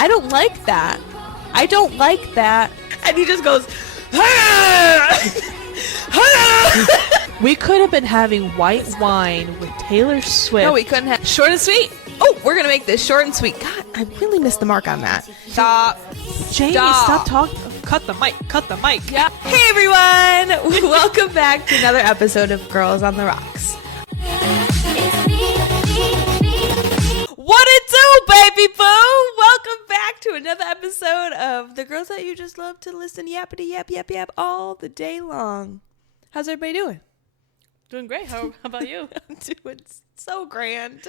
I don't like that. I don't like that. And he just goes, We could have been having white wine with Taylor Swift. no, we couldn't have. Short and sweet. Oh, we're going to make this short and sweet. God, I really missed the mark on that. Stop. Jamie, stop talking. Cut the mic. Cut the mic. Yeah. Hey, everyone. Welcome back to another episode of Girls on the Rocks. What it do, baby boo? Welcome back to another episode of the girls that you just love to listen yappity yap yap yap all the day long. How's everybody doing? Doing great. How about you? I'm doing so grand.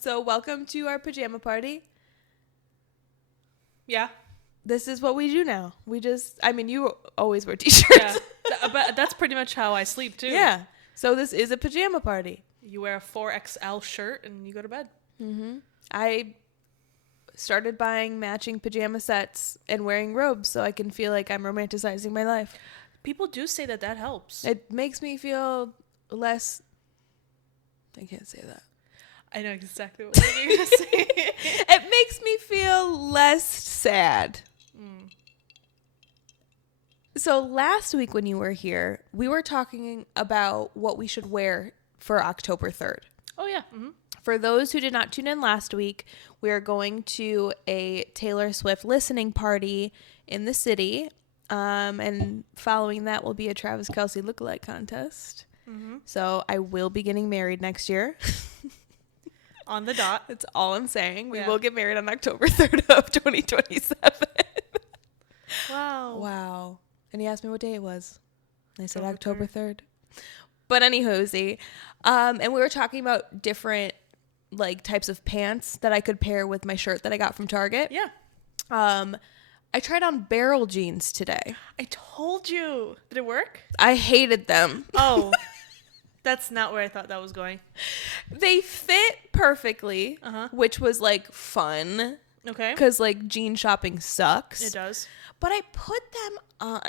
So welcome to our pajama party. Yeah. This is what we do now. You always wear t-shirts. Yeah. But that's pretty much how I sleep too. Yeah. So this is a pajama party. You wear a 4XL shirt and you go to bed. Mm-hmm. I started buying matching pajama sets and wearing robes so I can feel like I'm romanticizing my life. People do say that helps. It makes me feel less... I can't say that. I know exactly what you're going to say. It makes me feel less sad. Mm. So last week when you were here, we were talking about what we should wear for October 3rd. Oh, yeah. Mm-hmm. For those who did not tune in last week, we are going to a Taylor Swift listening party in the city. And following that will be a Travis Kelsey lookalike contest. Mm-hmm. So I will be getting married next year. On the dot. That's all I'm saying. We Yeah. will get married on October 3rd of 2027. Wow. Wow. And he asked me what day it was. And I said October October 3rd. But anyhosy. And we were talking about different types of pants that I could pair with my shirt that I got from Target. Yeah. I tried on barrel jeans today. I told you. Did it work? I hated them. Oh. That's not where I thought that was going. They fit perfectly, Uh-huh. which was fun. Okay. Because jean shopping sucks. It does. But I put them on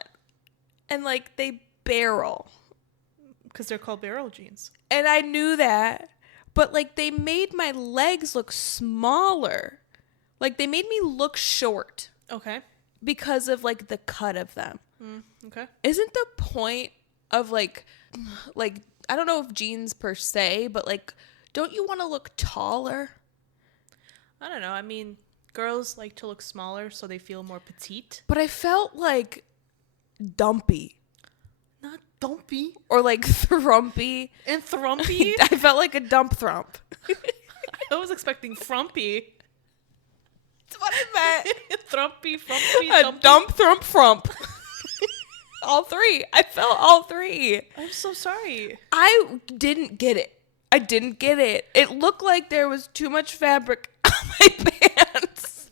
and they barrel. Because they're called barrel jeans. And I knew that. But they made my legs look smaller. They made me look short. Okay. Because of the cut of them. Okay. Isn't the point of I don't know if jeans per se, but don't you want to look taller? I don't know. I mean, girls like to look smaller so they feel more petite. But I felt dumpy. Not dumpy. Or thrumpy. And thrumpy? I felt like a dump thrump. I was expecting frumpy. That's what I meant. Thrumpy, frumpy, A dumpy. dump thrump frump. All three. I felt all three. I'm so sorry. I didn't get it. It looked like there was too much fabric on my pants.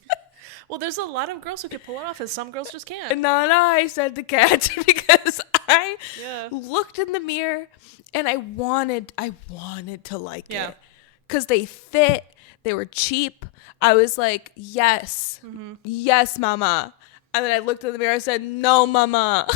Well, there's a lot of girls who can pull it off, and some girls just can't. No, I said the cat because I Yeah. looked in the mirror and I wanted to like Yeah. it. Because they fit. They were cheap. I was like, yes. Mm-hmm. Yes, mama. And then I looked in the mirror and said, no, mama.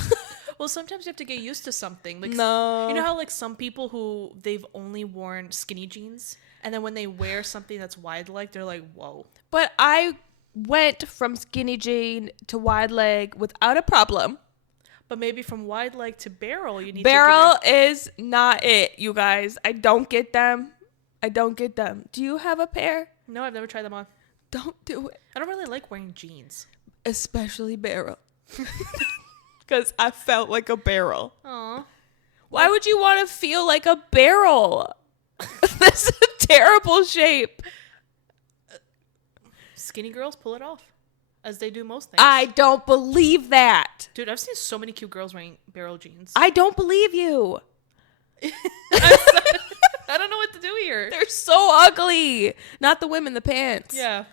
Well, sometimes you have to get used to something. No. You know how some people who they've only worn skinny jeans, and then when they wear something that's wide leg, they're like, whoa. But I went from skinny jean to wide leg without a problem. But maybe from wide leg to barrel, you need Barrel to is not it, you guys. I don't get them. Do you have a pair? No, I've never tried them on. Don't do it. I don't really like wearing jeans. Especially barrel. Because I felt like a barrel. Aw. Why would you want to feel like a barrel? That's a terrible shape. Skinny girls pull it off, as they do most things. I don't believe that. Dude, I've seen so many cute girls wearing barrel jeans. I don't believe you. I don't know what to do here. They're so ugly. Not the women, the pants. Yeah.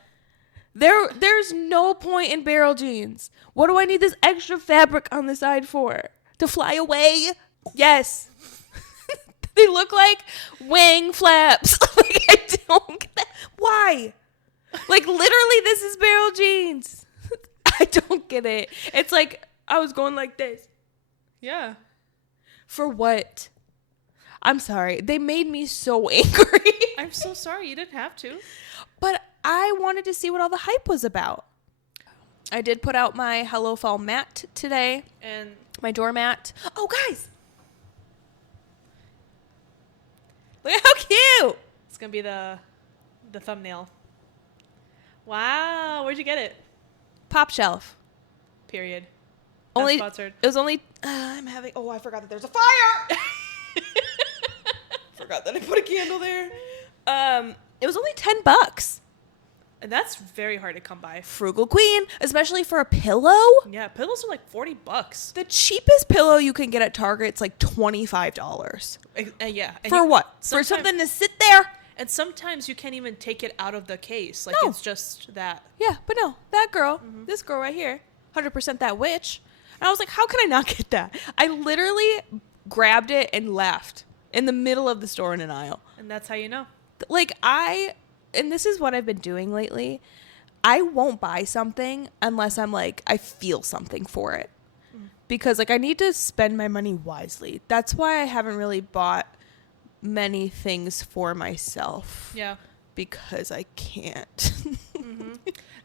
There's no point in barrel jeans. What do I need this extra fabric on the side for? To fly away? Yes. They look like wing flaps. I don't get that. Why? Literally, this is barrel jeans. I don't get it. It's I was going like this. Yeah. For what? I'm sorry. They made me so angry. I'm so sorry. You didn't have to. But I wanted to see what all the hype was about. I did put out my Hello Fall mat today. And my doormat. Oh, guys. Look at how cute. it's going to be the thumbnail. Wow. Where'd you get it? Pop Shelf. Period. Not Only sponsored. It was only I'm having I forgot that there's a fire. Forgot that I put a candle there. It was only $10. And that's very hard to come by. Frugal queen, especially for a pillow. Yeah, pillows are like $40. The cheapest pillow you can get at Target's like $25. Yeah. And For what? For something to sit there? And sometimes you can't even take it out of the case. Like, No. it's just that. Yeah, but no, that girl, this girl right here, 100% that witch. And I was like, how can I not get that? I literally grabbed it and left in the middle of the store in an aisle. And that's how you know. Like, and this is what I've been doing lately. I won't buy something unless I'm like, I feel something for it. Because, like, I need to spend my money wisely. That's why I haven't really bought many things for myself. Yeah. Because I can't.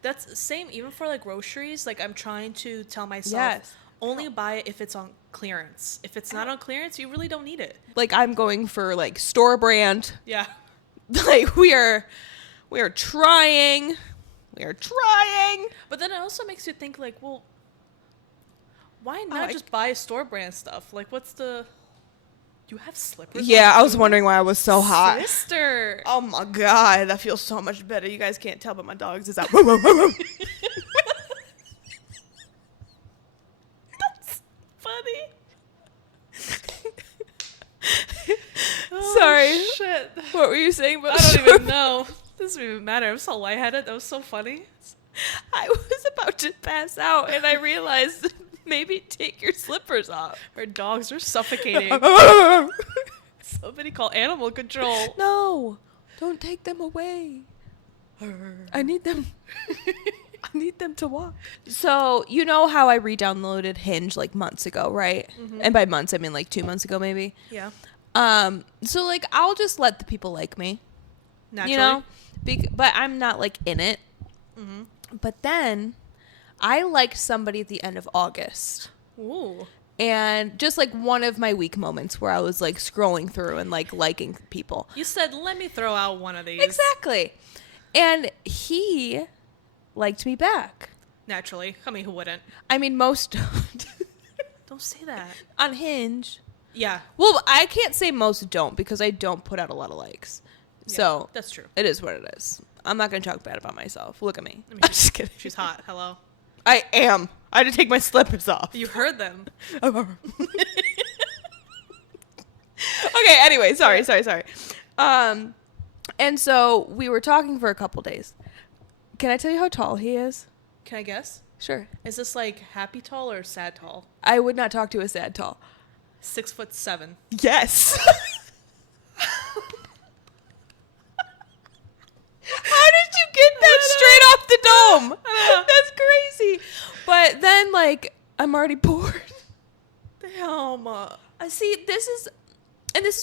That's the same even for like groceries. Like, I'm trying to tell myself, Yes. only buy it if it's on clearance. If it's not on clearance, you really don't need it. Like, I'm going for, like, store brand. Yeah. Like, we are trying. We are trying. But then it also makes you think, like, well, why not just buy store brand stuff? Like, what's the... You have slippers? Yeah, on I was too? wondering why I was so hot. Sister. Oh my God, that feels so much better. You guys can't tell, but my dog's is out. That's funny. Sorry. Shit. What were you saying? I don't even know. Doesn't even matter. I'm so lightheaded. That was so funny. I was about to pass out, and I realized maybe take your slippers off. Our dogs are suffocating. Somebody call animal control. No, don't take them away. I need them. I need them to walk. So, you know how I re-downloaded Hinge like months ago, right? And by months, I mean like 2 months ago, maybe. Yeah. So like I'll just let the people like me, Naturally. you know, but I'm not like in it. But then I liked somebody at the end of August. Ooh. And just like one of my weak moments where I was like scrolling through and like liking people. You said, let me throw out one of these. Exactly. And he liked me back. Naturally. I mean, who wouldn't? I mean, most don't. Don't say that. On Hinge. Yeah. Well, I can't say most don't because I don't put out a lot of likes. Yeah, So that's true. it is what it is. I'm not going to talk bad about myself. Look at me. I mean, I'm just kidding. She's hot. Hello. I am. I had to take my slippers off. You heard them. Okay, anyway, sorry. And so we were talking for a couple days. Can I tell you how tall he is? Can I guess? Sure. Is this like happy tall or sad tall? I would not talk to a sad tall. 6'7". Yes. How did you get that straight off the dome? That's crazy. But then, like, I'm already bored. Damn. See, this is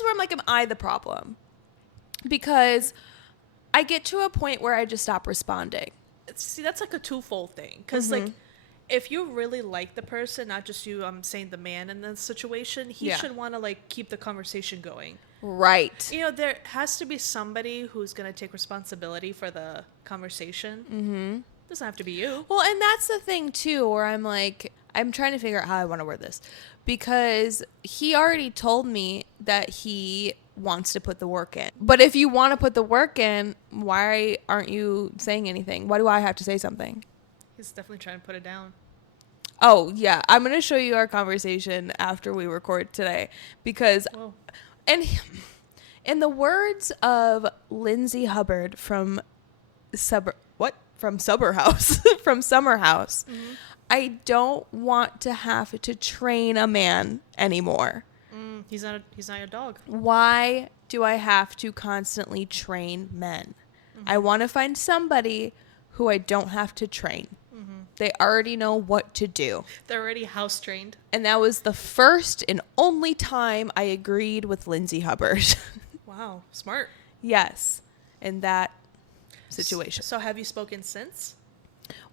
where I'm like, am I the problem? Because I get to a point where I just stop responding. See, that's like a twofold thing. Because, like, if you really like the person, not just you, I'm saying the man in the situation, he should want to, like, keep the conversation going. Right. You know, there has to be somebody who's going to take responsibility for the conversation. Doesn't have to be you. Well, and that's the thing, too, where I'm like, I'm trying to figure out how I want to word this. Because he already told me that he wants to put the work in. But if you want to put the work in, why aren't you saying anything? Why do I have to say something? He's definitely trying to put it down. Oh, yeah. I'm going to show you our conversation after we record today. Because, Whoa. and in the words of Lindsay Hubbard from Summer House, I don't want to have to train a man anymore. He's not your dog. Why do I have to constantly train men? I want to find somebody who I don't have to train. They already know what to do. They're already house trained. And that was the first and only time I agreed with Lindsay Hubbard. Wow, smart. Yes. And that situation. So have you spoken since?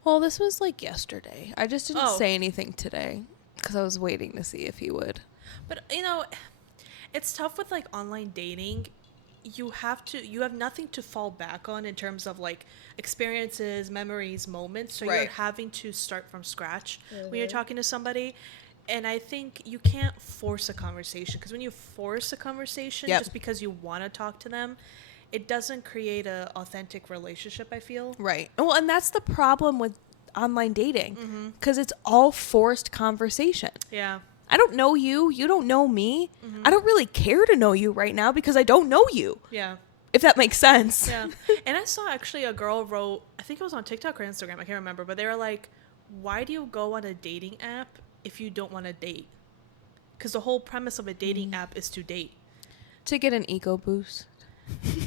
Well, this was like yesterday. I just didn't say anything today because I was waiting to see if he would. But, you know, it's tough with like online dating. You have nothing to fall back on in terms of like experiences, memories, moments. So you're having to start from scratch when you're talking to somebody. And I think you can't force a conversation, because when you force a conversation just because you want to talk to them, it doesn't create an authentic relationship, I feel. Right. Well, and that's the problem with online dating, because it's all forced conversation. Yeah. I don't know you. You don't know me. I don't really care to know you right now because I don't know you. Yeah. If that makes sense. Yeah. And I saw actually a girl wrote, I think it was on TikTok or Instagram, I can't remember, but they were like, why do you go on a dating app if you don't want to date? Because the whole premise of a dating app is to date. To get an ego boost.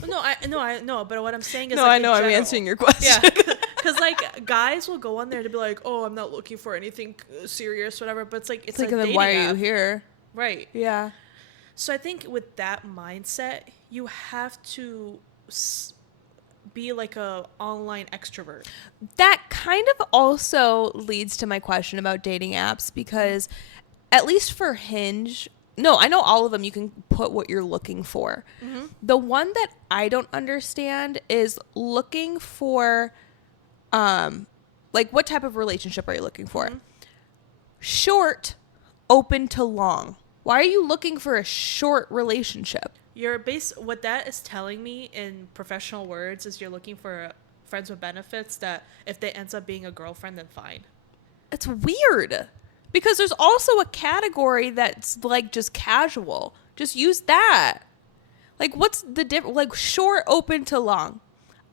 No, I know, but what I'm saying is, no, like, I know, I'm answering your question. Yeah, because like guys will go on there to be like, oh, I'm not looking for anything serious, whatever. But it's like, then why are you here? Right. Yeah. So I think with that mindset, you have to be like a online extrovert. That kind of also leads to my question about dating apps, because at least for Hinge, no, I know all of them, you can put what you're looking for. The one that I don't understand is looking for, like, what type of relationship are you looking for? Short, open to long. Why are you looking for a short relationship? What that is telling me in professional words is you're looking for friends with benefits, that if they ends up being a girlfriend, then fine. It's weird. Because there's also a category that's like just casual. Just use that. Like, what's the difference? Like, short, open to long.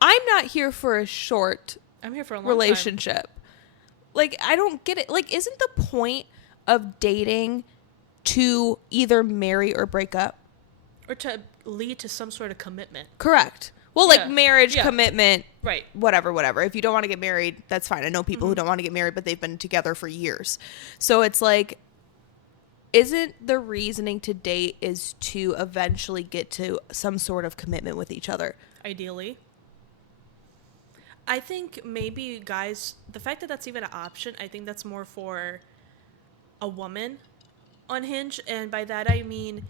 I'm not here for a short I'm here for a long relationship. time. Like, I don't get it. Like, isn't the point of dating to either marry or break up? Or to lead to some sort of commitment. Correct. Well, like marriage, commitment, right? Whatever. If you don't want to get married, that's fine. I know people who don't want to get married, but they've been together for years. So it's like, isn't the reasoning to date is to eventually get to some sort of commitment with each other? Ideally. I think maybe guys, the fact that that's even an option, I think that's more for a woman on Hinge. And by that I mean,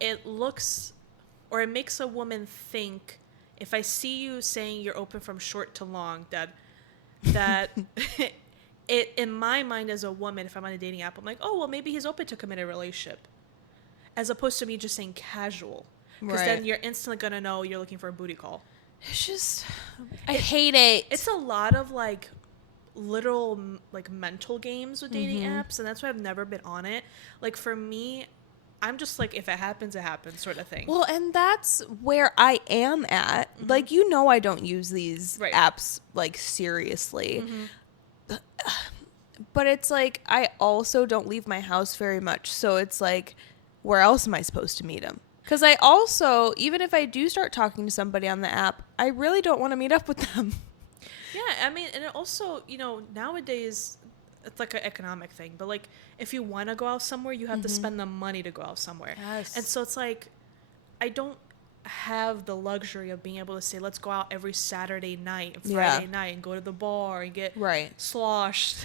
it makes a woman think, if I see you saying you're open from short to long, that it, in my mind as a woman, if I'm on a dating app, I'm like, oh, well, maybe he's open to commit a relationship, as opposed to me just saying casual, because then you're instantly gonna know you're looking for a booty call. It's just, I hate it. It's a lot of like literal like mental games with dating apps, and that's why I've never been on it. Like, for me, I'm just like, if it happens, it happens, sort of thing. Well, and that's where I am at. Like, you know, I don't use these apps, like, seriously. But it's like, I also don't leave my house very much. So it's like, where else am I supposed to meet him? Because I also, even if I do start talking to somebody on the app, I really don't want to meet up with them. Yeah, I mean, and it also, you know, nowadays, it's like an economic thing, but like, if you want to go out somewhere, you have to spend the money to go out somewhere. Yes. And so it's like, I don't have the luxury of being able to say, let's go out every Saturday night and Friday night and go to the bar and get sloshed.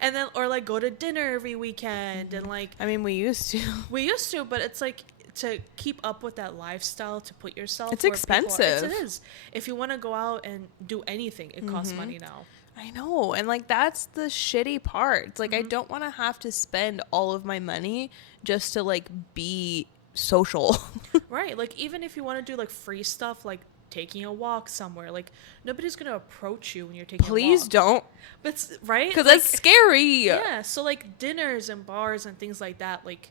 And then, or like go to dinner every weekend and like, I mean, we used to, but it's like, to keep up with that lifestyle, to put yourself, it's expensive. It is. If you want to go out and do anything, it costs money now. I know. And like, that's the shitty part. It's like, I don't want to have to spend all of my money just to like be social. Right. Like, even if you want to do like free stuff, like taking a walk somewhere, like nobody's going to approach you when you're taking a walk. Please don't. But right? Because that's scary. Yeah. So like dinners and bars and things like that, like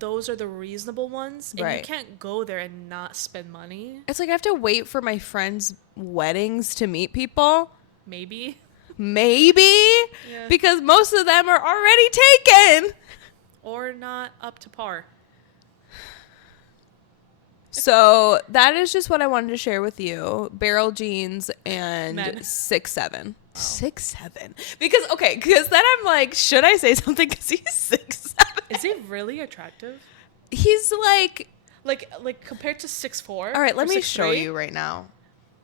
those are the reasonable ones. And you can't go there and not spend money. It's like, I have to wait for my friends' weddings to meet people. Maybe. Yeah. Because most of them are already taken. Or not up to par. So that is just what I wanted to share with you. Barrel jeans and 6'7". Wow. 6'7". Because then I'm like, should I say something? Because he's 6'7". Is he really attractive? He's like compared to 6'4". All right, let me show you right now.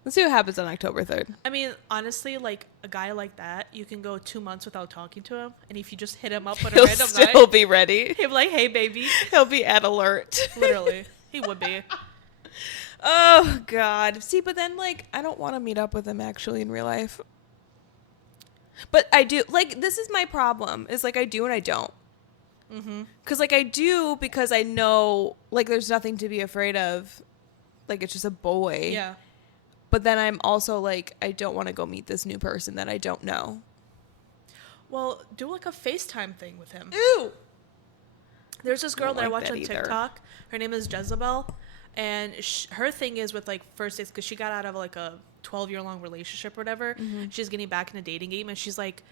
Let's see what happens on October 3rd. I mean, honestly, like a guy like that, you can go 2 months without talking to him, and if you just hit him up on a He'll random still night, be ready. he'll be like, "Hey, baby." He'll be at alert. Literally, he would be. Oh, God. See, but then, like, I don't want to meet up with him actually in real life. But I do. Like, this is my problem. Is, like, I do and I don't. Because, like, I do because I know, like, there's nothing to be afraid of. Like, it's just a boy. Yeah. But then I'm also, like, I don't want to go meet this new person that I don't know. Well, do like a FaceTime thing with him. Ew! There's this girl that I like watch that on either. TikTok. Her name is Jezebel. And her thing is with, like, first dates, because she got out of, like, a 12-year-long relationship or whatever. She's getting back in a dating game. And she's like,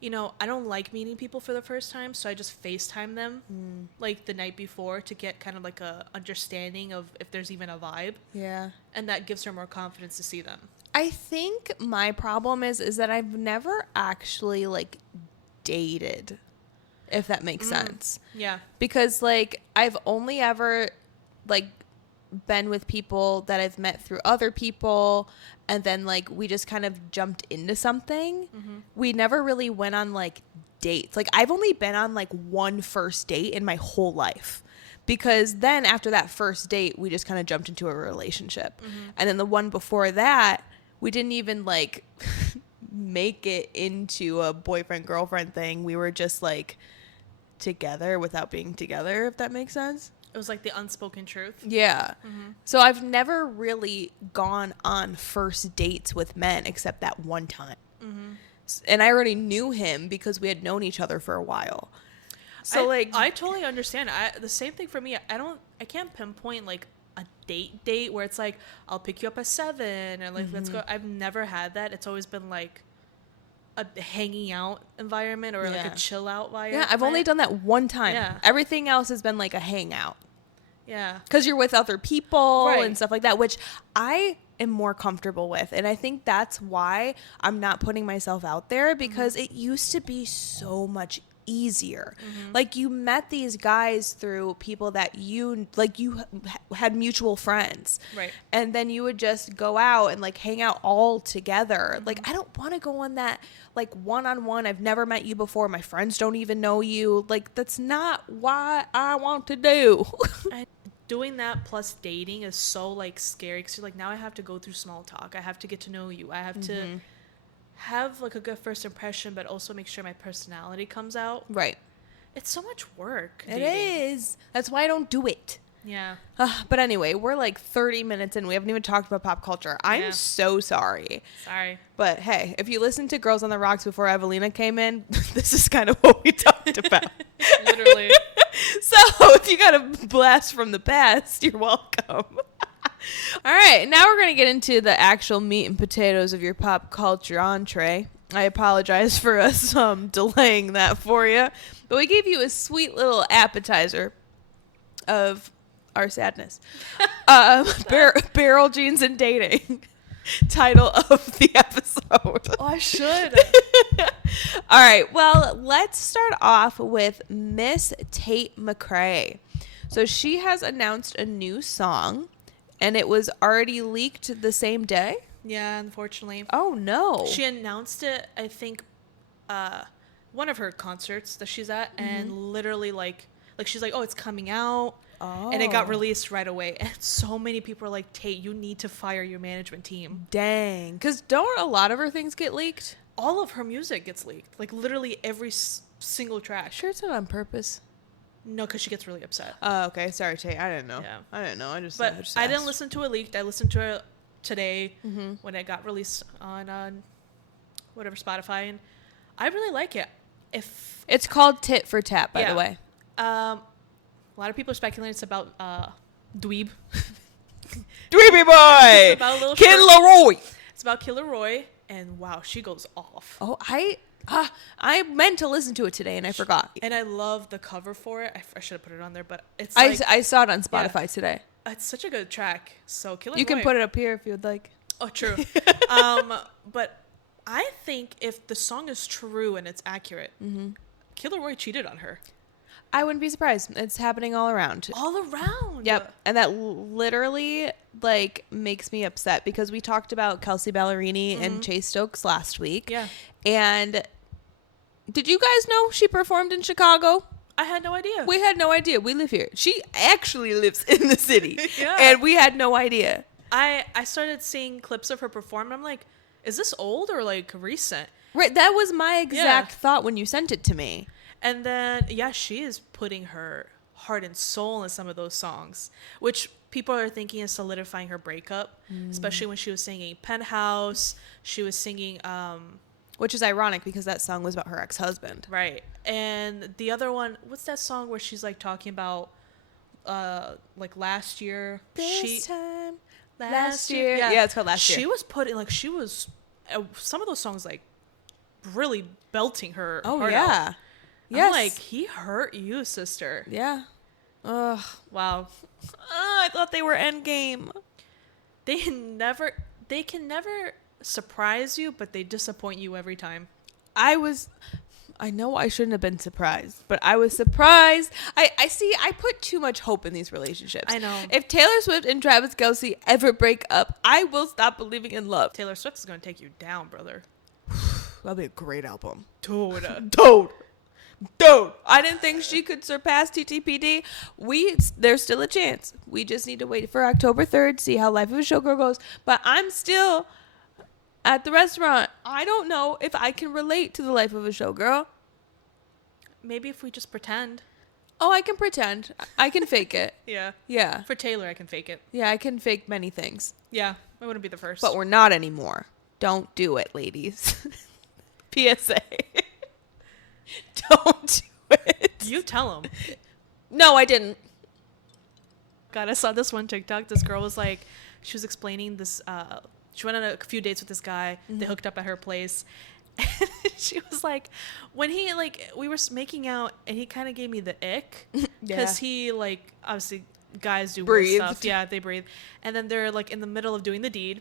you know, I don't like meeting people for the first time. So I just FaceTime them, like, the night before to get kind of, like, a understanding of if there's even a vibe. Yeah. And that gives her more confidence to see them. I think my problem is that I've never actually, like, dated, if that makes sense. Yeah. Because, like, I've only ever, like, been with people that I've met through other people, and then, like, we just kind of jumped into something. We never really went on, like, dates. Like, I've only been on, like, one first date in my whole life. Because then after that first date, we just kind of jumped into a relationship. And then the one before that, we didn't even, like, make it into a boyfriend-girlfriend thing. We were just, like, together without being together, if that makes sense. It was like the unspoken truth. Yeah. So I've never really gone on first dates with men except that one time. And I already knew him because we had known each other for a while. So I totally understand. The same thing for me. I can't pinpoint like a date where it's like I'll pick you up at 7 and like let's go. I've never had that. It's always been like a hanging out environment or like a chill out vibe. Yeah, I've only done that one time. Yeah. Everything else has been like a hangout. Yeah. Because you're with other people Right. and stuff like that, which I am more comfortable with. And I think that's why I'm not putting myself out there, because it used to be so much easier. Like, you met these guys through people that you had mutual friends. Right. And then you would just go out and, like, hang out all together. Like, I don't want to go on that, like, one-on-one. I've never met you before. My friends don't even know you. Like, that's not what I want to do. Doing that plus dating is so like scary because you're like, now I have to go through small talk. I have to get to know you. I have to have like a good first impression, but also make sure my personality comes out. Right. It's so much work. It dating. is. That's why I don't do it. Yeah. But anyway, we're like 30 minutes in. We haven't even talked about pop culture. I'm so sorry. Sorry. But hey, if you listened to Girls on the Rocks before Evelina came in, this is kind of what we talked about. Literally. So if you got a blast from the past, you're welcome. All right, now we're going to get into the actual meat and potatoes of your pop culture entree. I apologize for us delaying that for you, but we gave you a sweet little appetizer of our sadness. Barrel jeans and dating. Title of the episode. Oh, I should. All right. Well, let's start off with Miss Tate McRae. So she has announced a new song, and it was already leaked the same day. Yeah, unfortunately. Oh, no. She announced it, I think, one of her concerts that she's at, and literally like she's like, oh, it's coming out. Oh. And it got released right away. And so many people are like, Tate, you need to fire your management team. Dang. Because don't a lot of her things get leaked? All of her music gets leaked. Like, literally every single track. Sure it's not on purpose. No, because she gets really upset. Oh, okay. Sorry, Tate. I didn't know. Yeah. I didn't know. I just I didn't listen to it leaked. I listened to it today when it got released on whatever, Spotify. And I really like it. It's called Tit for Tat, by the way. A lot of people are speculating it's about Dweeb. Dweeby boy! About a little Kid short- Leroy! It's about Kid Leroy, and wow, she goes off. Oh, I meant to listen to it today, and I forgot. And I love the cover for it. I should have put it on there, but it's like, I saw it on Spotify today. It's such a good track. So Kid Leroy. You can put it up here if you would like. Oh, true. But I think if the song is true and it's accurate, Kid Leroy cheated on her. I wouldn't be surprised. It's happening all around. All around. Yep. And that literally like makes me upset because we talked about Kelsea Ballerini and Chase Stokes last week. Yeah. And did you guys know she performed in Chicago? I had no idea. We had no idea. We live here. She actually lives in the city. Yeah. And we had no idea. I started seeing clips of her perform, and I'm like, is this old or like recent? Right. That was my exact thought when you sent it to me. And then, yeah, she is putting her heart and soul in some of those songs, which people are thinking is solidifying her breakup, especially when she was singing Penthouse. She was singing... Which is ironic because that song was about her ex-husband. Right. And the other one, what's that song where she's like talking about like last year? Last year. Yeah, it's called Last Year. She was putting like some of those songs like really belting her heart out. Yes. I'm like, he hurt you, sister. Yeah. Ugh. Wow. I thought they were endgame. They can never surprise you, but they disappoint you every time. I know I shouldn't have been surprised, but I was surprised. I put too much hope in these relationships. I know. If Taylor Swift and Travis Kelsey ever break up, I will stop believing in love. Taylor Swift is going to take you down, brother. That'll be a great album. Dude. I didn't think she could surpass TTPD. There's still a chance. We just need to wait for October 3rd, see how Life of a Showgirl goes. But I'm still at the restaurant. I don't know if I can relate to the Life of a Showgirl. Maybe if we just pretend. Oh, I can pretend. I can fake it. Yeah. Yeah. For Taylor, I can fake it. Yeah, I can fake many things. Yeah. I wouldn't be the first. But we're not anymore. Don't do it, ladies. PSA. Don't do it. You tell him. No, I didn't. God, I saw this one TikTok. This girl was like, she was explaining this, she went on a few dates with this guy. Mm-hmm. They hooked up at her place. And she was like, when he, like, we were making out and he kind of gave me the ick. Because he, like, obviously guys do weird stuff. Yeah, they breathe. And then they're, like, in the middle of doing the deed.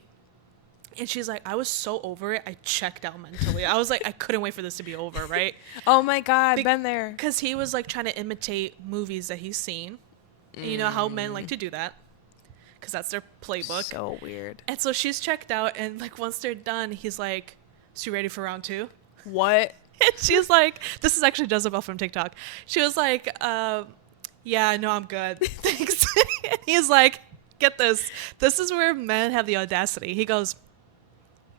And she's like, I was so over it, I checked out mentally. I was like, I couldn't wait for this to be over, right? Oh my God, been there. Because he was like trying to imitate movies that he's seen. And you know how men like to do that. Because that's their playbook. So weird. And so she's checked out, and like once they're done, he's like, so you ready for round 2? What? And she's like, this is actually Jezebel from TikTok. She was like, yeah, no, I'm good. Thanks. And he's like, get this. This is where men have the audacity. He goes,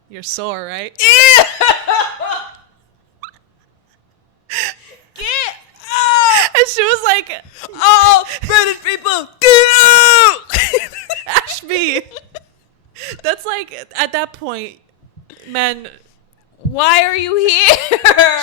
you're sore, right? Get out! And she was like, all British people, get out! Ashby. That's like, at that point, men, why are you here?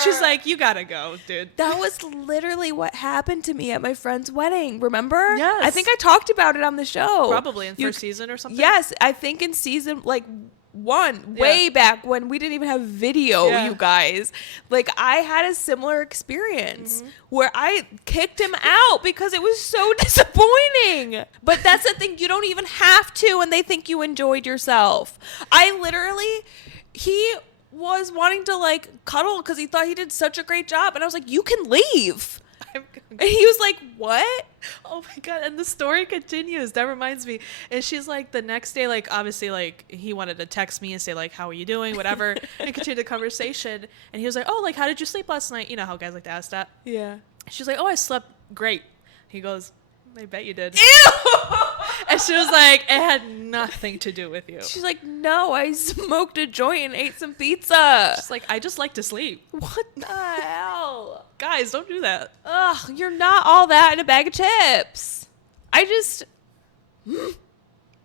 She's like, you gotta go, dude. That was literally what happened to me at my friend's wedding, remember? Yes. I think I talked about it on the show. Probably in first season or something. Yes, I think in season, like, 1, way back when we didn't even have video, you guys. Like, I had a similar experience where I kicked him out because it was so disappointing. But that's the thing, you don't even have to, and they think you enjoyed yourself. He was wanting to, like, cuddle because he thought he did such a great job, and I was like, you can leave. And he was like, what? Oh my God. And the story continues. That reminds me. And she's like, the next day, like, obviously, like, he wanted to text me and say, like, how are you doing? Whatever. And continue the conversation. And he was like, oh, like, how did you sleep last night? You know how guys like to ask that. Yeah. She's like, oh, I slept great. He goes, I bet you did. Ew! And she was like, it had nothing to do with you. She's like, no, I smoked a joint and ate some pizza. She's like, I just like to sleep. What the hell? Guys, don't do that. Ugh, you're not all that in a bag of chips.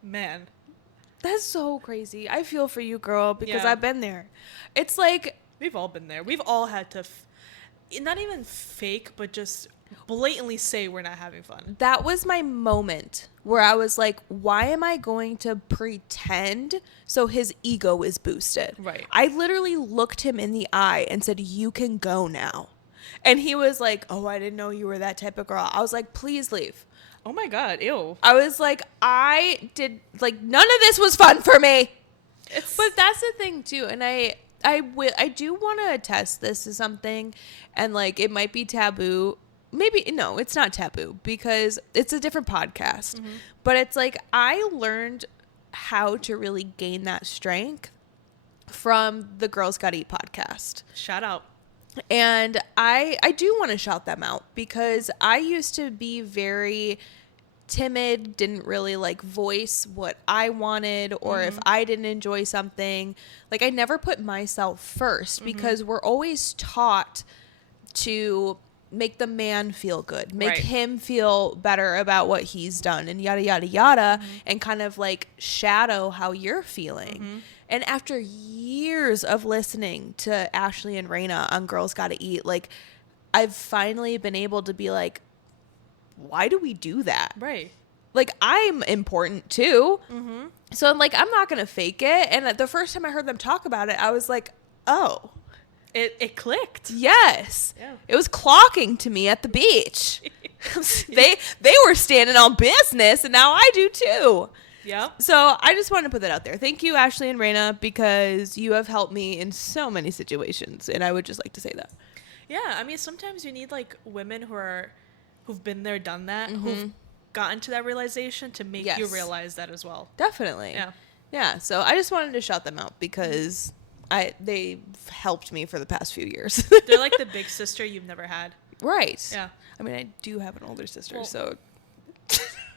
Man. That's so crazy. I feel for you, girl, because Yeah. I've been there. It's like, We've all been there. We've all had to, not even fake, but just blatantly say we're not having fun. that was my moment where I was like, why am I going to pretend so his ego is boosted? Right. I literally looked him in the eye and said, you can go now. And he was like, oh, I didn't know you were that type of girl. I was like, please leave. Oh my God, ew. I was like, none of this was fun for me. But that's the thing too. And I do want to attest this to something, and like, it might be taboo. Maybe, no, it's not taboo because it's a different podcast. Mm-hmm. But it's like, I learned how to really gain that strength from the Girls Gotta Eat podcast. Shout out. And I do want to shout them out because I used to be very timid, didn't really like voice what I wanted, or if I didn't enjoy something, like I never put myself first because we're always taught to make the man feel good, make him feel better about what he's done and yada, yada, yada, and kind of like shadow how you're feeling. And after years of listening to Ashley and Raina on Girls Gotta Eat, like I've finally been able to be like, why do we do that? Right. Like I'm important too. So I'm like, I'm not going to fake it. And the first time I heard them talk about it, I was like, oh. It clicked. Yes. Yeah. It was clocking to me at the beach. They were standing on business and now I do too. Yeah. So I just wanted to put that out there. Thank you, Ashley and Raina, because you have helped me in so many situations. And I would just like to say that. Yeah. I mean, sometimes you need like women who've been there, done that, who've gotten to that realization to make you realize that as well. Definitely. Yeah. Yeah. So I just wanted to shout them out because they've helped me for the past few years. They're like the big sister you've never had. Right. Yeah. I mean, I do have an older sister, so.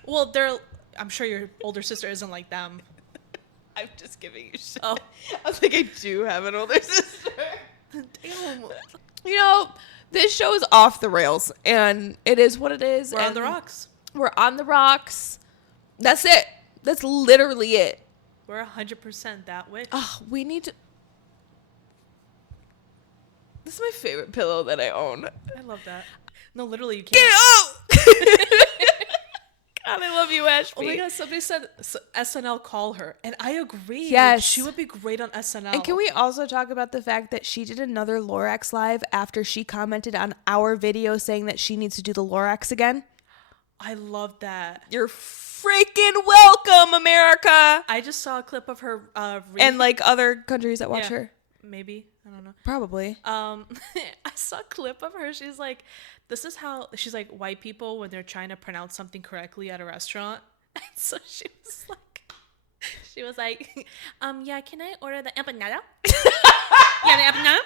Well, I'm sure your older sister isn't like them. I'm just giving you shit. Oh. I was like, I do have an older sister. Damn. You know, this show is off the rails, and it is what it is. We're on the rocks. We're on the rocks. That's it. That's literally it. We're 100% that witch. Oh, we need to. This is my favorite pillow that I own. I love that. No, literally, you can't. Get out! God, I love you, Ashby. Oh my God, somebody said SNL call her, and I agree. Yes. She would be great on SNL. And can we also talk about the fact that she did another Lorax live after she commented on our video saying that she needs to do the Lorax again? I love that. You're freaking welcome, America! I just saw a clip of her. And like other countries that watch her. Maybe. I don't know. Probably. I saw a clip of her. She's like, this is how, she's like, white people when they're trying to pronounce something correctly at a restaurant. And so she was like, yeah, can I order the empanada? Yeah, the empanada.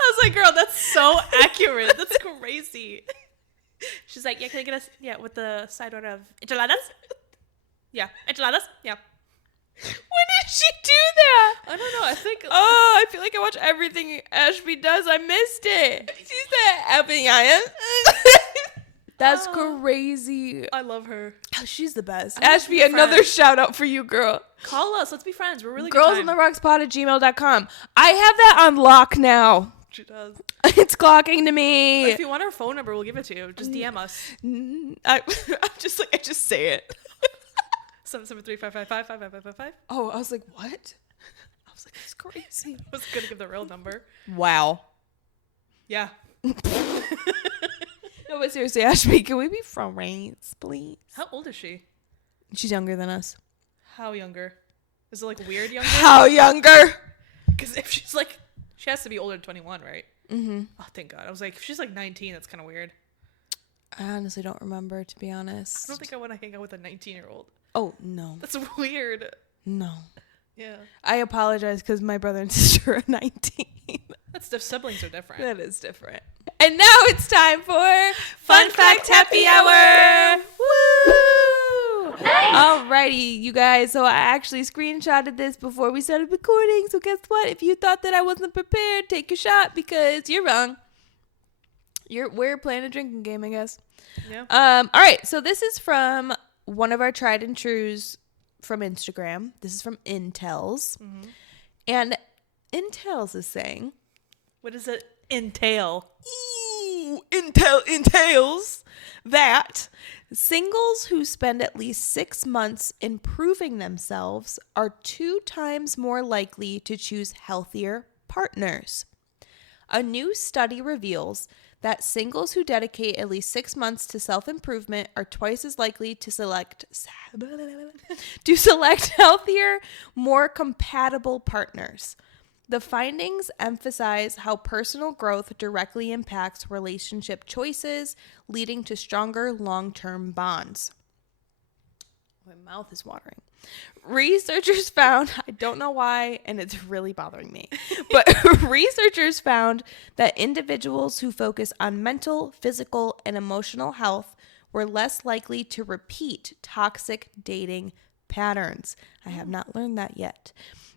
I was like, girl, that's so accurate. That's crazy. She's like, yeah, can I get us, with the side order of enchiladas? Yeah, enchiladas? Yeah. When did she do that? I don't know. I think. Oh, I feel like I watch everything Ashby does. I missed it. She said, "Evelina." That's crazy. I love her. Oh, she's the best. I Ashby, another shout out for you, girl. Call us. Let's be friends. We're really good time. girlsontherockspod@gmail.com. I have that on lock now. She does. It's clocking to me. If you want our phone number, we'll give it to you. Just DM us. I just say it. 773-555-5555. Oh, I was like, what? I was like, that's crazy. I was going to give the real number. Wow. Yeah. No, but seriously, Ashby, can we be friends, please? How old is she? She's younger than us. How younger? Is it like weird younger? How younger? Because if she's like, she has to be older than 21, right? Mm-hmm. Oh, thank God. I was like, if she's like 19, that's kind of weird. I honestly don't remember, to be honest. I don't think I want to hang out with a 19-year-old. Oh, no. That's weird. No. Yeah. I apologize because my brother and sister are 19. That's the siblings are different. That is different. And now it's time for Fun Fact Happy Hour. Woo! Alrighty, you guys. So I actually screenshotted this before we started recording. So guess what? If you thought that I wasn't prepared, take your shot because you're wrong. We're playing a drinking game, I guess. Yeah. All right. So this is from one of our tried and trues from Instagram. This is from Intels. Mm-hmm. And Intels is saying, what does it entail? Entails that singles who spend at least 6 months improving themselves are 2 times more likely to choose healthier partners. A new study reveals that singles who dedicate at least 6 months to self-improvement are twice as likely to select healthier, more compatible partners. The findings emphasize how personal growth directly impacts relationship choices, leading to stronger long-term bonds. My mouth is watering. Researchers found, I don't know why, and it's really bothering me, but researchers found that individuals who focus on mental, physical, and emotional health were less likely to repeat toxic dating patterns. I have not learned that yet.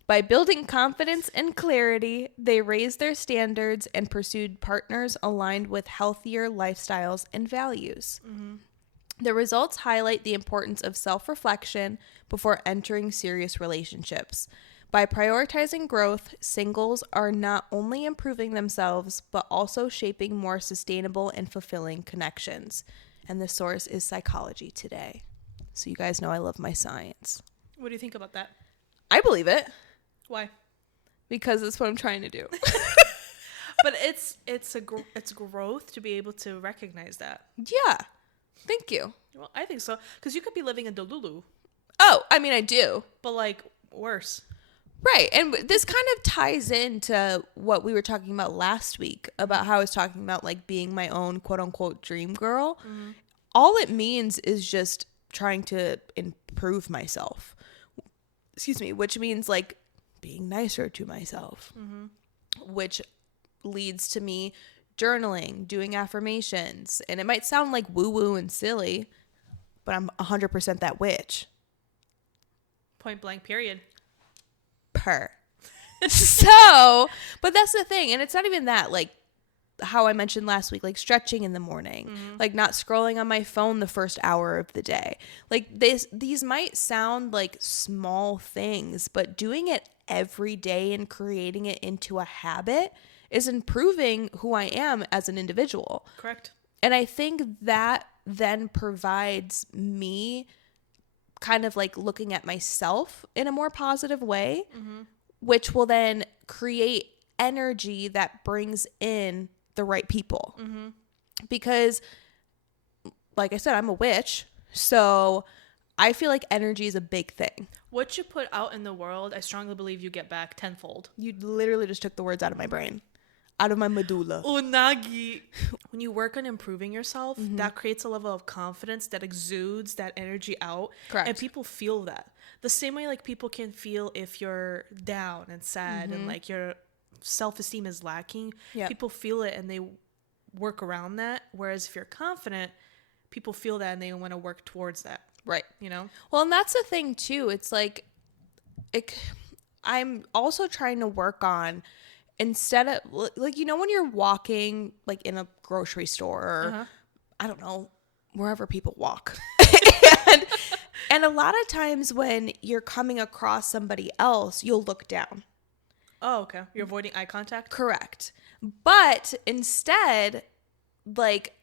By building confidence and clarity, they raised their standards and pursued partners aligned with healthier lifestyles and values. Mm-hmm. The results highlight the importance of self-reflection before entering serious relationships. By prioritizing growth, singles are not only improving themselves, but also shaping more sustainable and fulfilling connections. And the source is Psychology Today. So you guys know I love my science. What do you think about that? I believe it. Why? Because it's what I'm trying to do. But it's growth to be able to recognize that. Yeah. Thank you. Well, I think so. Because you could be living in Delulu. Oh, I mean, I do. But, like, worse. Right. And this kind of ties into what we were talking about last week about how I was talking about, like, being my own quote-unquote dream girl. Mm-hmm. All it means is just trying to improve myself. Excuse me. Which means, like, being nicer to myself. Mm-hmm. Which leads to me journaling, doing affirmations. And it might sound like woo-woo and silly, but I'm 100% that witch. Point blank, period. So, but that's the thing. And it's not even that, like how I mentioned last week, like stretching in the morning, mm-hmm. like not scrolling on my phone the first hour of the day. Like these might sound like small things, but doing it every day and creating it into a habit is improving who I am as an individual. Correct. And I think that then provides me kind of like looking at myself in a more positive way, mm-hmm. which will then create energy that brings in the right people. Mm-hmm. Because, like I said, I'm a witch, so I feel like energy is a big thing. What you put out in the world, I strongly believe you get back tenfold. You literally just took the words out of my brain. Out of my medulla. Unagi. When you work on improving yourself, mm-hmm. that creates a level of confidence that exudes that energy out. Correct. And people feel that. The same way like people can feel if you're down and sad mm-hmm. and like your self-esteem is lacking. Yep. People feel it and they work around that. Whereas if you're confident, people feel that and they want to work towards that. Right. You know? Well, and that's the thing too. It's like, I'm also trying to work on, instead of like, you know, when you're walking like in a grocery store or uh-huh. I don't know, wherever people walk and a lot of times when you're coming across somebody else, you'll look down. Oh, okay. You're avoiding eye contact? Correct. But instead, like,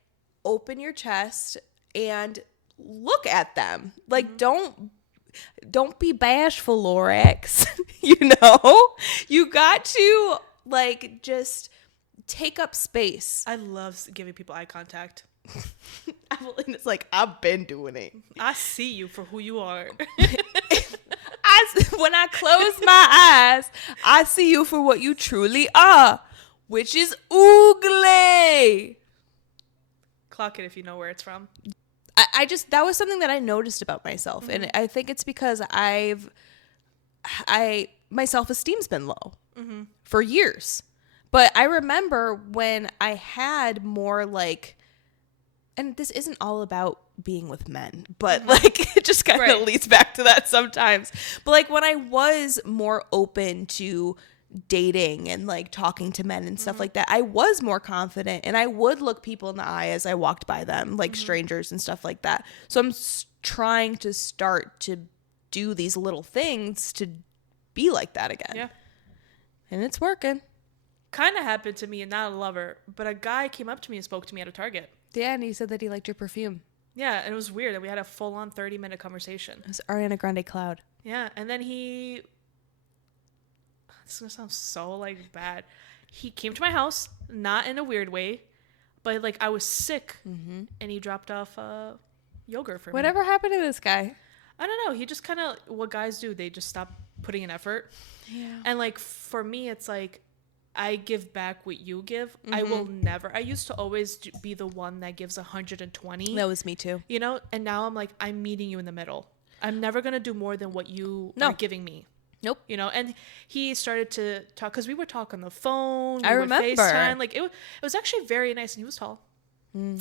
open your chest and look at them. Like, mm-hmm. don't be bashful, Lorex. You know? You got to like just take up space. I love giving people eye contact. Evelina's like, I've been doing it. I see you for who you are. When I close my eyes, I see you for what you truly are, which is oogly. Clock it if you know where it's from. I just, that was something that I noticed about myself. Mm-hmm. And I think it's because my self-esteem's been low. Mm-hmm. For years. But I remember when I had more like, and this isn't all about being with men, but mm-hmm. like it just kind of leads back to that sometimes. But like when I was more open to dating and like talking to men and stuff mm-hmm. like that, I was more confident and I would look people in the eye as I walked by them, like mm-hmm. strangers and stuff like that. So I'm trying to start to do these little things to be like that again. Yeah. And it's working. Kind of happened to me, and not a lover, but a guy came up to me and spoke to me at a Target. Yeah, and he said that he liked your perfume. Yeah, and it was weird. And we had a full-on 30-minute conversation. It was Ariana Grande Cloud. Yeah, and then this is going to sound so, like, bad. He came to my house, not in a weird way, but, like, I was sick, mm-hmm. and he dropped off yogurt for me. Whatever happened to this guy? I don't know. He just kind of, what guys do, they just stop putting an effort. Yeah. And like for me, it's like I give back what you give. I will never. I used to always be the one that gives 120. That was me too. You know, and now I'm like, I'm meeting you in the middle. I'm never gonna do more than what you are giving me. Nope. You know, and he started to talk because we would talk on the phone. I remember. FaceTime. Like it was actually very nice, and he was tall. My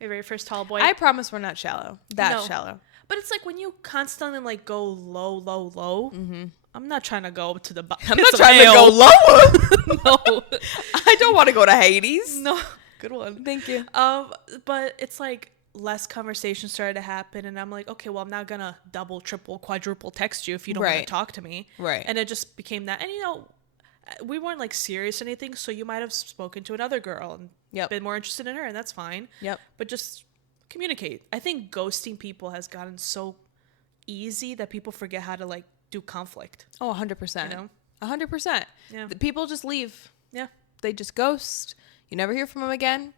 very first tall boy. I promise we're not shallow. Shallow. But it's like when you constantly like go low, low, low. I'm not trying to go to the bottom. I'm not trying to go lower. No, I don't want to go to Hades. No, good one. Thank you. But it's like less conversation started to happen, and I'm like, okay, well, I'm not gonna double, triple, quadruple text you if you don't want to talk to me. Right. And it just became that, and you know, we weren't like serious or anything, so you might have spoken to another girl and been more interested in her, and that's fine. Yep. But just communicate. I think ghosting people has gotten so easy that people forget how to like do conflict. Oh, 100%. You know? 100%. Yeah. The people just leave. Yeah. They just ghost. You never hear from them again.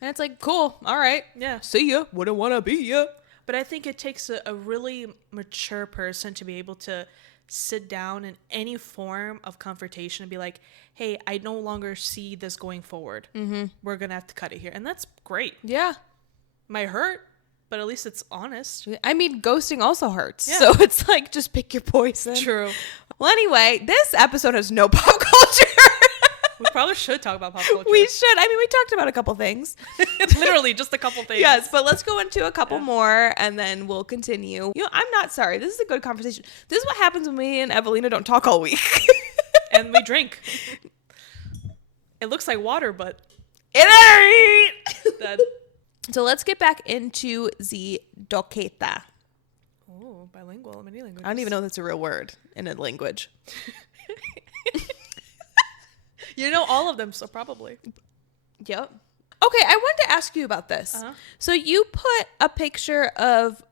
And it's like, cool. All right. Yeah. See ya. Wouldn't want to be ya. But I think it takes a really mature person to be able to sit down in any form of confrontation and be like, hey, I no longer see this going forward. We're going to have to cut it here. And that's great. Yeah. Might hurt, but at least it's honest. I mean, ghosting also hurts. Yeah. So it's like, just pick your poison. True. Well, anyway, this episode has no pop culture. We probably should talk about pop culture. We should. I mean, we talked about a couple things. Literally just a couple things. Yes, but let's go into a couple more and then we'll continue. You know, I'm not sorry. This is a good conversation. This is what happens when me and Evelina don't talk all week. And we drink. It looks like water, but it ain't. that. So let's get back into the doqueta. Oh, bilingual, many languages. I don't even know if that's a real word in a language. You know all of them, so probably. Yep. Okay, I wanted to ask you about this. So you put a picture of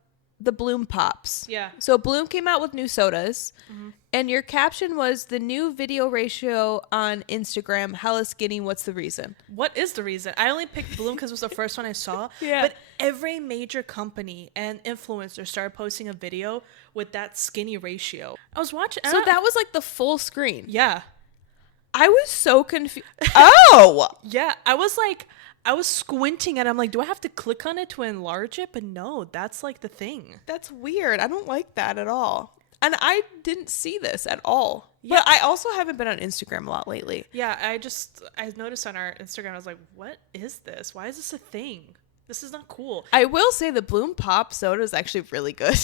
the Bloom Pops. Yeah. So Bloom came out with new sodas, and your caption was the new video ratio on Instagram, hella skinny, what's the reason? What is the reason? I only picked Bloom because it was the first one I saw. Yeah. But every major company and influencer started posting a video with that skinny ratio. I was watching. So that was like the full screen. Yeah. I was so confused. Oh! Yeah. I was squinting and I'm like, do I have to click on it to enlarge it? But no, that's like the thing. That's weird. I don't like that at all. And I didn't see this at all. Yeah. But I also haven't been on Instagram a lot lately. Yeah, I noticed on our Instagram, I was like, what is this? Why is this a thing? This is not cool. I will say the Bloom Pop soda is actually really good.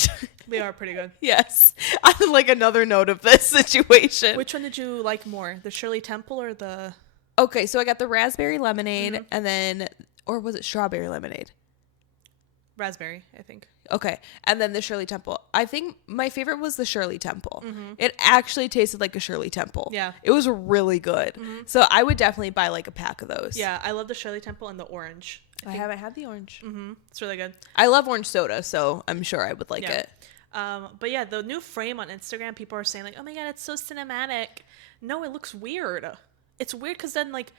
They are pretty good. Yes. On like another note of this situation. Which one did you like more? The Shirley Temple or the... Okay, so I got the raspberry lemonade and then, or was it strawberry lemonade? Raspberry, I think. Okay, and then the Shirley Temple. I think my favorite was the Shirley Temple. It actually tasted like a Shirley Temple. Yeah. It was really good. So I would definitely buy like a pack of those. Yeah, I love the Shirley Temple and the orange. I haven't had the orange. It's really good. I love orange soda, so I'm sure I would like it. But yeah, the new frame on Instagram, people are saying like, oh my God, it's so cinematic. No, it looks weird. It's weird because then like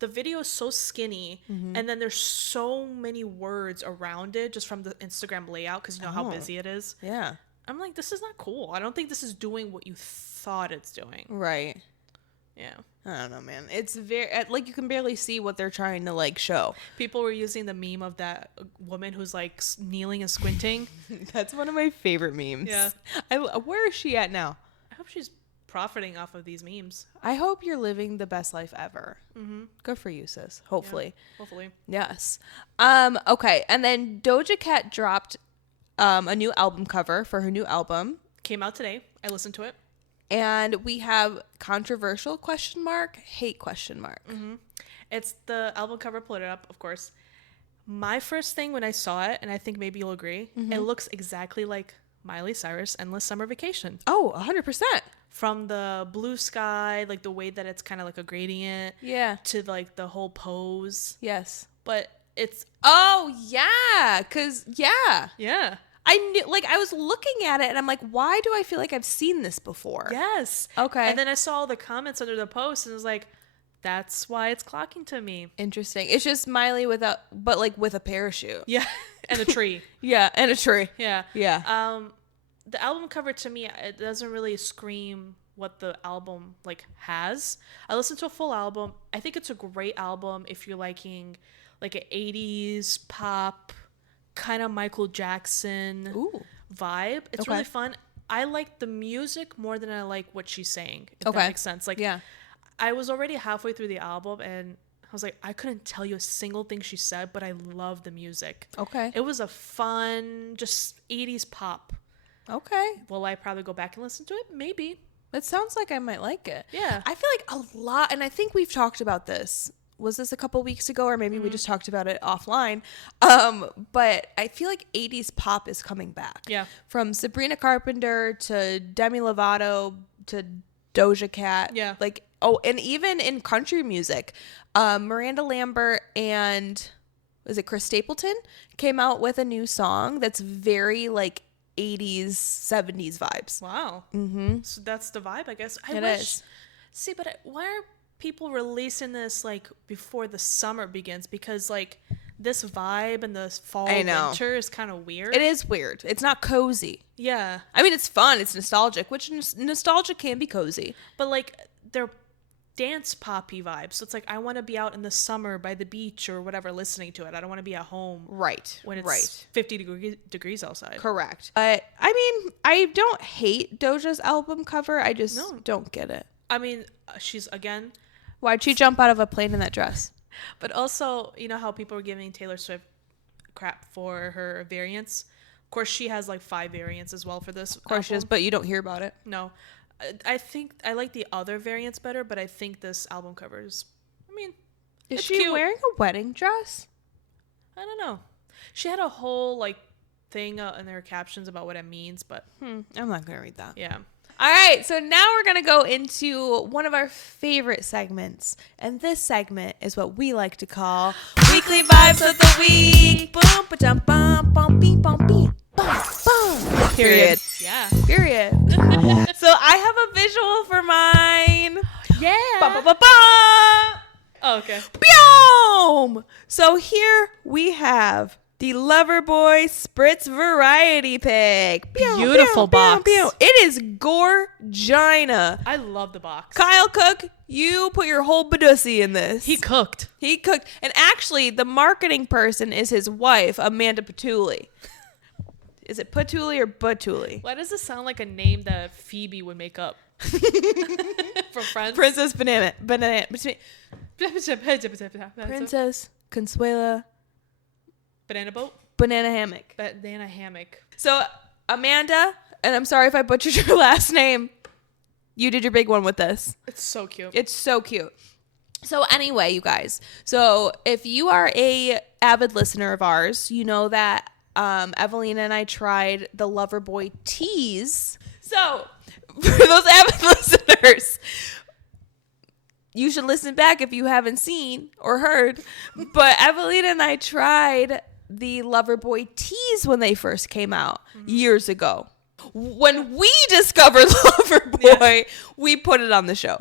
the video is so skinny and then there's so many words around it just from the Instagram layout because you know how busy it is. Yeah. I'm like, this is not cool. I don't think this is doing what you thought it's doing. Right. Yeah. I don't know, man. It's very, like, you can barely see what they're trying to, like, show. People were using the meme of that woman who's, like, kneeling and squinting. That's one of my favorite memes. Yeah. Where is she at now? I hope she's profiting off of these memes. I hope you're living the best life ever. Good for you, sis. Hopefully. Yeah, hopefully. Yes. Okay. And then Doja Cat dropped a new album cover for her new album. Came out today. I listened to it. And we have controversial ? Hate ? It's the album cover. Pull it up, of course. My first thing when I saw it, and I think maybe you'll agree, it looks exactly like Miley Cyrus' Endless Summer Vacation. Oh, 100%. From the blue sky, like the way that it's kind of like a gradient. Yeah. To like the whole pose. Yes. But it's... Oh, yeah. Because, yeah. Yeah. I knew, like, I was looking at it and I'm like, why do I feel like I've seen this before? Yes. Okay. And then I saw all the comments under the post and it was like, that's why it's clocking to me. Interesting. It's just Miley with a parachute. Yeah. And a tree. Yeah. And a tree. Yeah. Yeah. the album cover to me, it doesn't really scream what the album like has. I listened to a full album. I think it's a great album if you're liking like an 80s pop kind of Michael Jackson vibe. It's really fun. I like the music more than I like what she's saying, if that makes sense. Like, I was already halfway through the album and I was like, I couldn't tell you a single thing she said, but I love the music. Okay. It was a fun, just 80s pop. Okay. Will I probably go back and listen to it? Maybe. It sounds like I might like it. Yeah. I feel like a lot, and I think we've talked about this. Was this a couple weeks ago, or maybe we just talked about it offline? But I feel like 80s pop is coming back. Yeah. From Sabrina Carpenter to Demi Lovato to Doja Cat. Yeah. Like, and even in country music, Miranda Lambert and, is it Chris Stapleton? Came out with a new song that's very like 80s, 70s vibes. Wow. Mm-hmm. So that's the vibe, I guess. It is. See, but why are people releasing this like before the summer begins? Because like this vibe and the fall winter is kind of weird. It is weird. It's not cozy. Yeah. I mean, it's fun. It's nostalgic, which nostalgia can be cozy. But like they're dance poppy vibes. So it's like I want to be out in the summer by the beach or whatever listening to it. I don't want to be at home. Right. When it's 50 degrees outside. Correct. But I mean, I don't hate Doja's album cover. I just don't get it. I mean, she's again. Why'd she jump out of a plane in that dress? But also, you know how people are giving Taylor Swift crap for her variants? Of course, she has like 5 variants as well for this. Of course she does, but you don't hear about it. No. I think I like the other variants better, but I think this album cover is, I mean, is she cute. Wearing a wedding dress? I don't know. She had a whole like thing in her captions about what it means, but I'm not going to read that. Yeah. All right, so now we're going to go into one of our favorite segments. And this segment is what we like to call Weekly Vibes of the Week. Boom, ba-dum, bum, bum, beep, bum, beep, bum, bum. Period. Yeah. Period. So I have a visual for mine. Yeah. Ba, ba, ba, ba. Oh, okay. Boom! So here we have the Loverboy Spritz Variety Pick. Beautiful box. It is gorgina. I love the box. Kyle Cook, you put your whole badussi in this. He cooked. And actually, the marketing person is his wife, Amanda Patulli. Is it Patulli or Batuli? Why does this sound like a name that Phoebe would make up? From Friends? Princess Princess Consuela. Banana boat? Banana hammock. Banana hammock. So, Amanda, and I'm sorry if I butchered your last name, you did your big one with this. It's so cute. It's so cute. So anyway, you guys. So if you are a avid listener of ours, you know that Evelina and I tried the Loverboy teas. So for those avid listeners, you should listen back if you haven't seen or heard. But Evelina and I tried the Loverboy teas when they first came out years ago. When we discovered Loverboy, we put it on the show.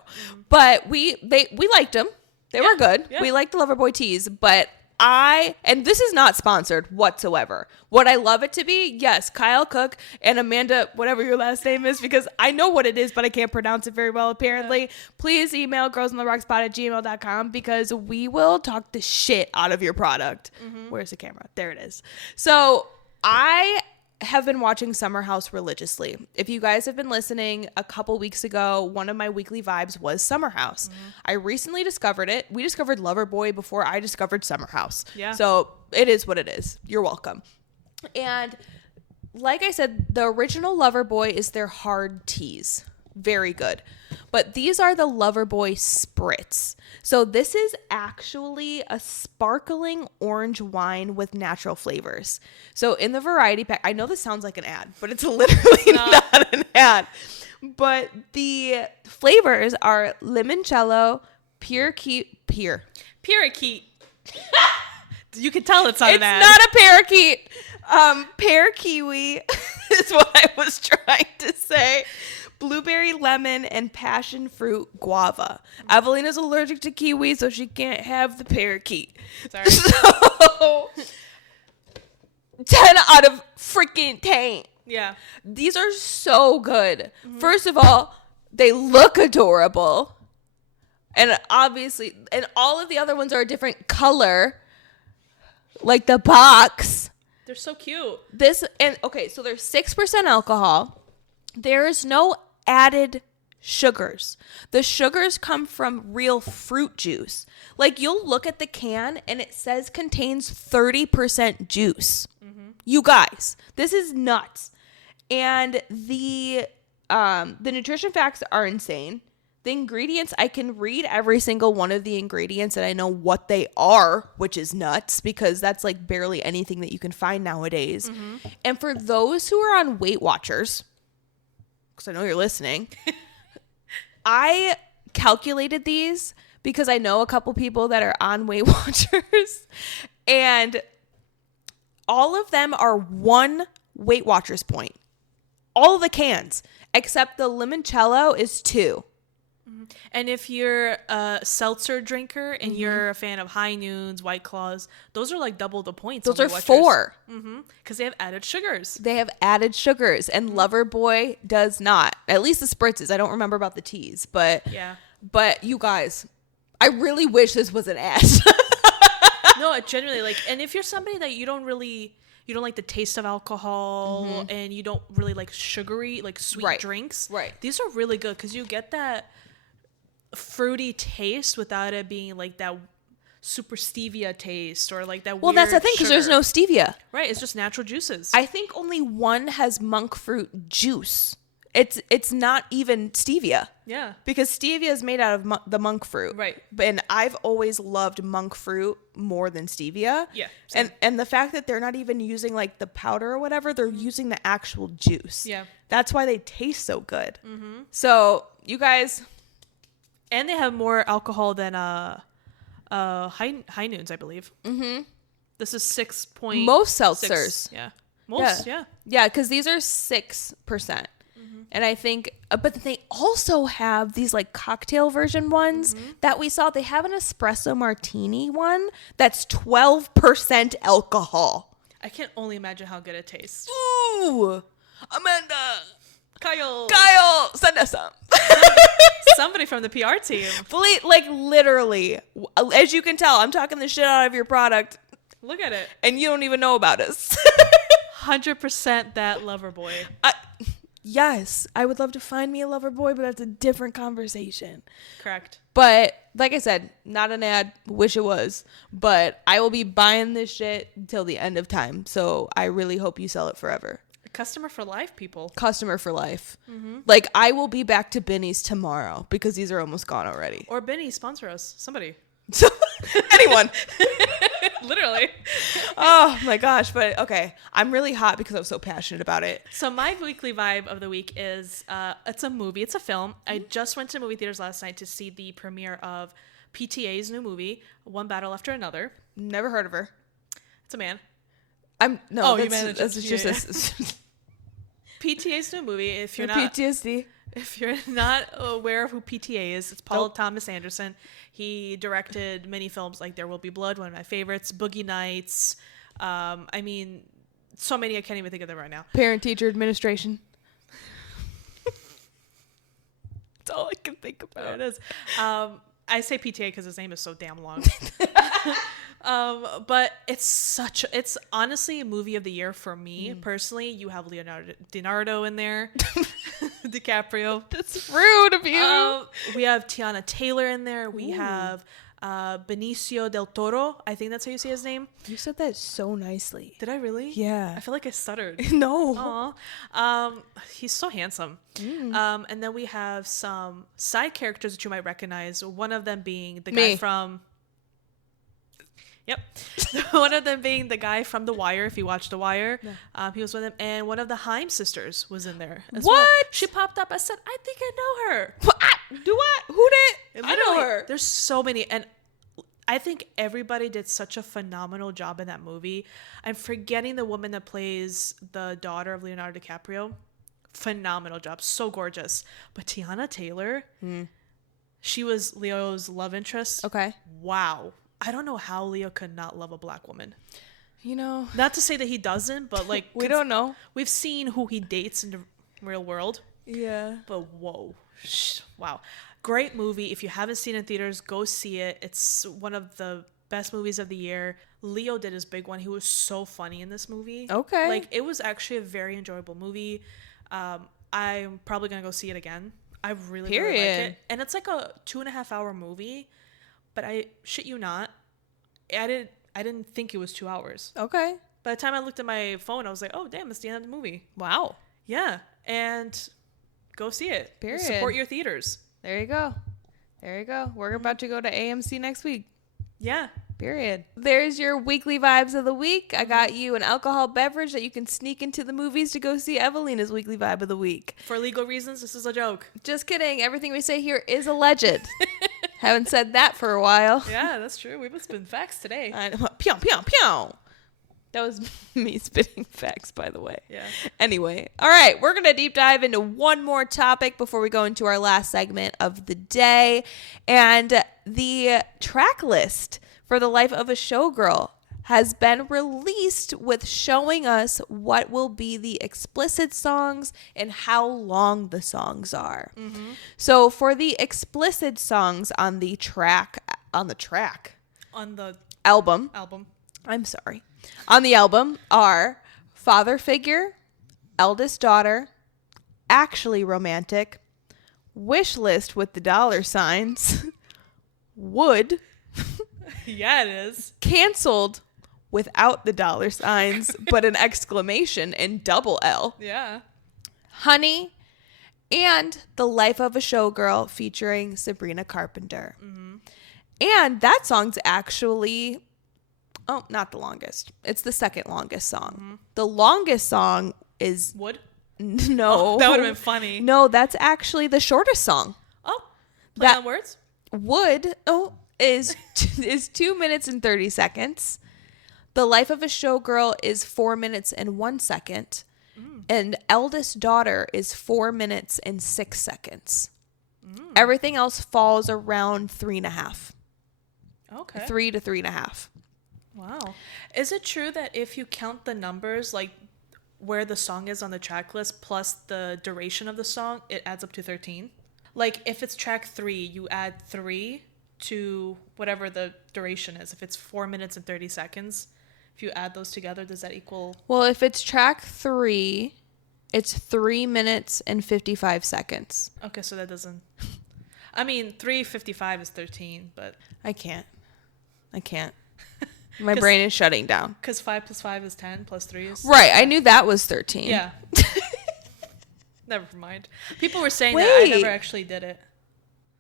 But we liked them. They were good. Yeah. We liked the Loverboy teas, but and this is not sponsored whatsoever. What I love it to be, yes, Kyle Cook and Amanda, whatever your last name is, because I know what it is, but I can't pronounce it very well, apparently. Yeah. Please email girlsontherockspod@gmail.com because we will talk the shit out of your product. Where's the camera? There it is. So I have been watching Summer House religiously. If you guys have been listening, a couple weeks ago, one of my weekly vibes was Summer House. I recently discovered it. We discovered Loverboy before I discovered Summer House. Yeah. So it is what it is. You're welcome. And like I said, the original Loverboy is their hard teas. Very good. But these are the Loverboy Spritz. So this is actually a sparkling orange wine with natural flavors. So in the variety pack, I know this sounds like an ad, but it's literally not an ad. But the flavors are limoncello, parakeet. You can tell it's not an ad. It's not a parakeet. Pear kiwi is what I was trying to say. Blueberry lemon and passion fruit guava. Evelina's allergic to kiwi, so she can't have the parakeet. Sorry. So 10 out of freaking 10. Yeah. These are so good. First of all, they look adorable. And obviously, and all of the other ones are a different color. Like the box. They're so cute. So there's 6% alcohol. There is no added sugars. The sugars come from real fruit juice. Like, you'll look at the can and it says contains 30% juice. You guys, this is nuts. And the nutrition facts are insane. The ingredients, I can read every single one of the ingredients and I know what they are, which is nuts because that's like barely anything that you can find nowadays. And for those who are on Weight Watchers, because I know you're listening, I calculated these because I know a couple people that are on Weight Watchers, and all of them are 1 Weight Watchers point. All the cans, except the limoncello is 2. And if you're a seltzer drinker and you're a fan of High Noons, White Claws, those are like double the points. Those are 4. Because they have added sugars. They have added sugars, and Loverboy does not. At least the Spritzes. I don't remember about the teas, but yeah. But you guys, I really wish this was an ad. No, it genuinely, like, and if you're somebody that you don't like the taste of alcohol and you don't really like sugary, like sweet drinks, these are really good because you get that fruity taste without it being like that super stevia taste or like that. Well, that's the thing, because there's no stevia. Right, it's just natural juices. I think only one has monk fruit juice. It's not even stevia. Yeah. Because stevia is made out of the monk fruit. Right. And I've always loved monk fruit more than stevia. Yeah. Same. And the fact that they're not even using like the powder or whatever, they're using the actual juice. Yeah. That's why they taste so good. So you guys. And they have more alcohol than High Noons, I believe. This is 6 point. Most seltzers. Yeah. Most, yeah. Yeah, because these are 6%. And I think, but they also have these like cocktail version ones that we saw. They have an espresso martini one that's 12% alcohol. I can only imagine how good it tastes. Ooh, Amanda, Kyle, send us some. Somebody from the PR team. Like literally, as you can tell, I'm talking the shit out of your product. Look at it. And you don't even know about us. 100% that Loverboy. Yes, I would love to find me a Loverboy, but that's a different conversation. Correct. But like I said, not an ad. Wish it was. But I will be buying this shit until the end of time. So I really hope you sell it forever. Customer for life, people. Customer for life. Like, I will be back to Benny's tomorrow because these are almost gone already. Or Benny, sponsor us. Somebody. Anyone. Literally. Oh my gosh. But okay, I'm really hot because I was so passionate about it. So my weekly vibe of the week is it's a movie. It's a film. I just went to movie theaters last night to see the premiere of PTA's new movie, One Battle After Another. Never heard of her. It's a man. You managed this. PTA's new movie. If you're not PTSD. If you're not aware of who PTA is, it's Paul Thomas Anderson. He directed many films like There Will Be Blood, one of my favorites, Boogie Nights. I mean, so many I can't even think of them right now. Parent-teacher administration. That's all I can think about. There it is. I say PTA because his name is so damn long. But it's honestly a movie of the year for me personally. You have Leonardo in there. DiCaprio. That's rude of you. We have Tiana Taylor in there. We have Benicio del Toro. I think that's how you say his name. You said that so nicely. Did I really? Yeah. I feel like I stuttered. No. He's so handsome. And then we have some side characters that you might recognize. One of them being the guy from... Yep. One of them being the guy from The Wire, if you watched The Wire. Yeah. He was with him. And one of the Haim sisters was in there as well. She popped up. I said, I think I know her. Do I? Who did? I know her. There's so many. And I think everybody did such a phenomenal job in that movie. I'm forgetting the woman that plays the daughter of Leonardo DiCaprio. Phenomenal job. So gorgeous. But Tiana Taylor, she was Leo's love interest. Okay. Wow. I don't know how Leo could not love a black woman. You know, Not to say that he doesn't, but like we don't know. We've seen who he dates in the real world. Yeah. But whoa. Wow. Great movie. If you haven't seen it in theaters, go see it. It's one of the best movies of the year. Leo did his big one. He was so funny in this movie. Okay. Like, it was actually a very enjoyable movie. I'm probably going to go see it again. I really like it. And it's like a 2.5 hour movie, but I shit you not, I didn't think it was 2 hours. Okay. By the time I looked at my phone, I was like, oh, damn, it's the end of the movie. Wow. Yeah. And go see it. Period. Support your theaters. There you go. There you go. We're about to go to AMC next week. Yeah. Period. There's your weekly vibes of the week. I got you an alcohol beverage that you can sneak into the movies to go see Evelina's weekly vibe of the week. For legal reasons, this is a joke. Just kidding. Everything we say here is alleged. Haven't said that for a while. Yeah, that's true. We've been spitting facts today. Pew, pew, pew. That was me spitting facts, by the way. Yeah. Anyway. All right. We're going to deep dive into one more topic before we go into our last segment of the day. And the track list for The Life of a Showgirl has been released, with showing us what will be the explicit songs and how long the songs are. Mm-hmm. So for the explicit songs on the album. I'm sorry. On the album are Father Figure, Eldest Daughter, Actually Romantic, Wish List with the dollar signs, Would. Yeah, it is. Canceled without the dollar signs, but an exclamation and double L. Yeah. Honey, and The Life of a Showgirl featuring Sabrina Carpenter. Mm-hmm. And that song's actually... Oh, not the longest. It's the second longest song. Mm-hmm. The longest song is... Would? No. Oh, that would have been funny. No, that's actually the shortest song. Oh, play on words? Would is 2 minutes and 30 seconds. The Life of a Showgirl is 4 minutes and 1 second. And Eldest Daughter is 4 minutes and 6 seconds. Everything else falls around 3.5. Okay. 3 to 3.5. Wow. Is it true that if you count the numbers, like where the song is on the track list plus the duration of the song, it adds up to 13? Like if it's track 3, you add 3 to whatever the duration is. If it's 4 minutes and 30 seconds, if you add those together, does that equal? Well, if it's track 3, it's 3 minutes and 55 seconds. Okay, so that doesn't... I mean, 3:55 is 13, but... I can't. My brain is shutting down. Because 5 plus 5 is 10, plus 3 is... Right, I knew that was 13. Yeah. Never mind. People were saying that. I never actually did it.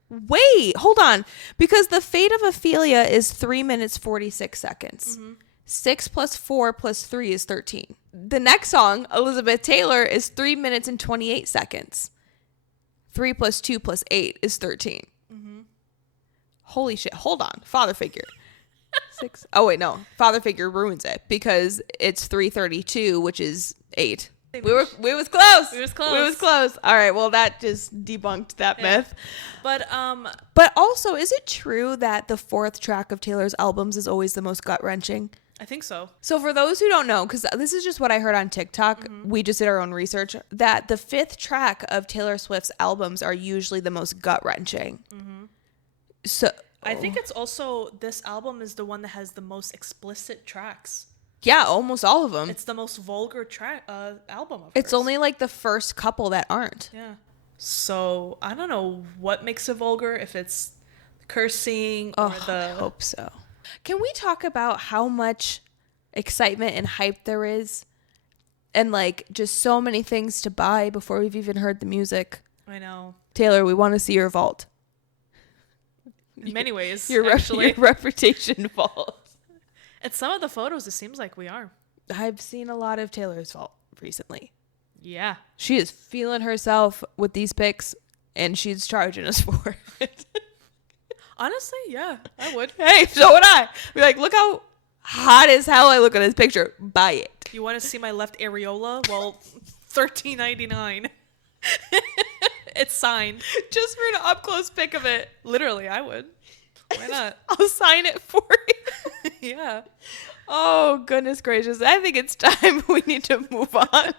Wait, hold on. Because The Fate of Ophelia is 3 minutes 46 seconds. Mm-hmm. 6 plus 4 plus 3 is 13. The next song, Elizabeth Taylor, is 3 minutes and 28 seconds. 3 plus 2 plus 8 is 13. Mm-hmm. Holy shit. Hold on. Father Figure. 6. Oh, wait, no. Father Figure ruins it because it's 3:32, which is 8. We was close. We was close. All right. Well, that just debunked that myth. But also, is it true that the 4th track of Taylor's albums is always the most gut-wrenching? I think so. So for those who don't know, because this is just what I heard on TikTok, we just did our own research, that the 5th track of Taylor Swift's albums are usually the most gut-wrenching. Mm-hmm. So I think it's also, this album is the one that has the most explicit tracks. Yeah, almost all of them. It's the most vulgar album of It's hers. only like the first couple that aren't. Yeah. So I don't know what makes it vulgar, if it's cursing or I hope so. Can we talk about how much excitement and hype there is? And like just so many things to buy before we've even heard the music. I know. Taylor, we want to see your vault. In many ways, your reputation vault. At some of the photos, it seems like we are. I've seen a lot of Taylor's vault recently. Yeah. She is feeling herself with these pics, and she's charging us for it. Honestly, yeah, I would. Hey, so would I. Be like, look how hot as hell I look in this picture. Buy it. You want to see my left areola? Well, $13.99. It's signed. Just for an up-close pic of it. Literally, I would. Why not? I'll sign it for you. Yeah. Oh, goodness gracious. I think it's time we need to move on.